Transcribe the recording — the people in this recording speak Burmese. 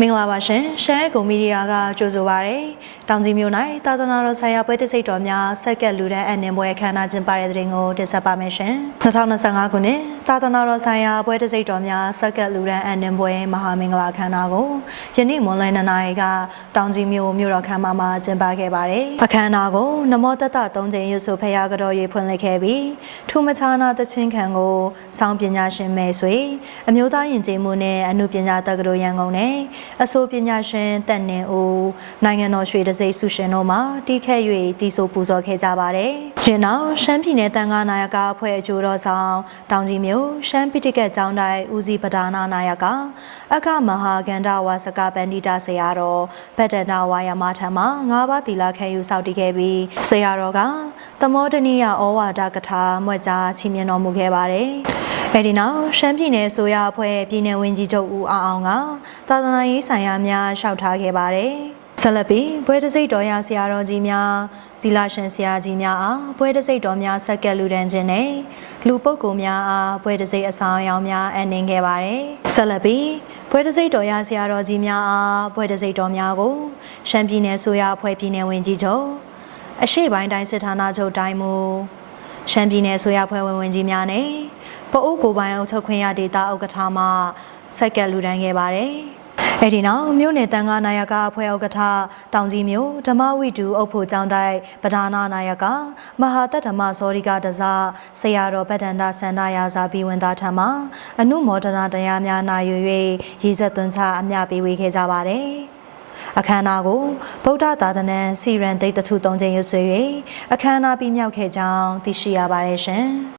မင်္ဂလာပါရှင်ရှမ်းကိုမီဒီယာကကြိုဆိုပါရစေ။တောင်ကြီးမြို့၌သာသနာတော်ဆိုင်ရာပွဲတစိတ်တော်များဆက်ကက်လူဒန်းအနှင်ပွဲအခမ်းအနားကျင်းပတဲ့တဲ့တင်ကိုတင်ဆက်ပါမယ်ရှင်။2025ခုနှစ်သာသနာတော်ဆိုင်ရာပွဲတစိတ်တော်များဆက်ကက်လူဒန်းအနှင်ပွဲမဟာမင်္ဂလာအခမ်းအနားကိုယနေ့မွန်လွယ်နှစ်နာရီကတောင်ကြီးမြို့မြို့တော်ခမ်းမမှာကျင်းပခဲ့ပါတယ်။အခမ်းအနားကိုနမောတတသုံးချိန်ရွတ်ဆိုဖရာကတော့ရေးဖွင့်လှစ်ခဲ့ပြီးထူမခြားနာသချင်းခံကိုစောင်းပညာရှင်မဲဆွေအမျိုးသားယဉ်ကျေးမှုနဲ့အမှုပညာတက္ကသိုလ်ရန်ကုန်နဲ့အဆိုပညာရှင်တက်နင်ဦးနိုင်ငံတော်ရွှေတစိမ့်ဆုရှင်တို့မှတီးခတ်၍တီးဆိုပူဇော်ခဲ့ကြပါတယ်။ယင်းနောက်ရှမ်းပြည်နယ်တန်ခါနာယကအဖွဲ့အကျိုးတော်ဆောင်တောင်ကြီးမြို့ရှမ်းပိဋကတ်ကျောင်းတိုင်းဦးစီးပဒါနာနာယကအကမဟာကန္ဓဝါစကပန္တိတာဆရာတော်ဗတ္တနာဝါယမထံမှ၅ပါးသီလခံယူဆောက်တည်ခဲ့ပြီးဆရာတော်ကသမောတနိယဩဝါဒကထာမွက်ကြားချီးမြှင့်တော်မူခဲ့ပါတယ်။ အဲဒီနောက်ရှမ်းပြည်နယ်ဆိုရအဖွဲ့ပြည်နယ်ဝင်ကြီးချုပ်ဦးအောင်အောင်ကသာသနာရေးဆိုင်ရာများရှောက်ထားခဲ့ပါတယ်။ဆက်လက်ပြီးဘွဲတစိတ်တော်ရဆရာတော်ကြီးများသီလရှင်ဆရာကြီးများအားဘွဲတစိတ်တော်များဆက်ကက်လူတန်းခြင်းနဲ့လူပုဂ္ဂိုလ်များအားဘွဲတစိတ်အဆောင်အယောင်များအနှင်ခဲ့ပါတယ်။ဆက်လက်ပြီးဘွဲတစိတ်တော်ရဆရာတော်ကြီးများအားဘွဲတစိတ်တော်များကိုရှမ်းပြည်နယ်ဆိုရအဖွဲ့ပြည်နယ်ဝင်ကြီးချုပ်အရှိပိုင်းတိုင်းစစ်ဌာနချုပ်တိုင်းမူ ရှမ်းပြည်နယ်ဆိုရဖွဲ့ဝင်ဝင်ကြီးများနဲ့ပအိုးကိုပိုင်အုပ်ချုပ်ခွင့်ရဒေသဥက္ကဋ္ဌမှဆက်ကက်လူတန်းခဲ့ပါတယ်။အဲဒီနောက်မြို့နယ်တန်ခါနာယကအဖွဲ့ဥက္ကဋ္ဌတောင်ကြီးမြို့ဓမ္မဝိတုအုပ်ဖို့ကျောင်းတိုက်ပဒါနာနာယကမဟာတတ္တမဇောရိကတဇဆရာတော်ဗတ္တန္တစန္ဒရာဇာပြီးဝင်သားထံမှအနုမောဒနာတရားများနာယူ၍ရည်စက်သွင်းချအမျှပေးဝေခဲ့ကြပါတယ်။ အခမ်းအနားကိုဗုဒ္ဓသာသနာစီရန်ဒိတ်တထုသုံးချိန်ရွှေ၍အခမ်းအနားပြီးမြောက်ခဲ့ကြောင်းသိရှိရပါတယ်ရှင်။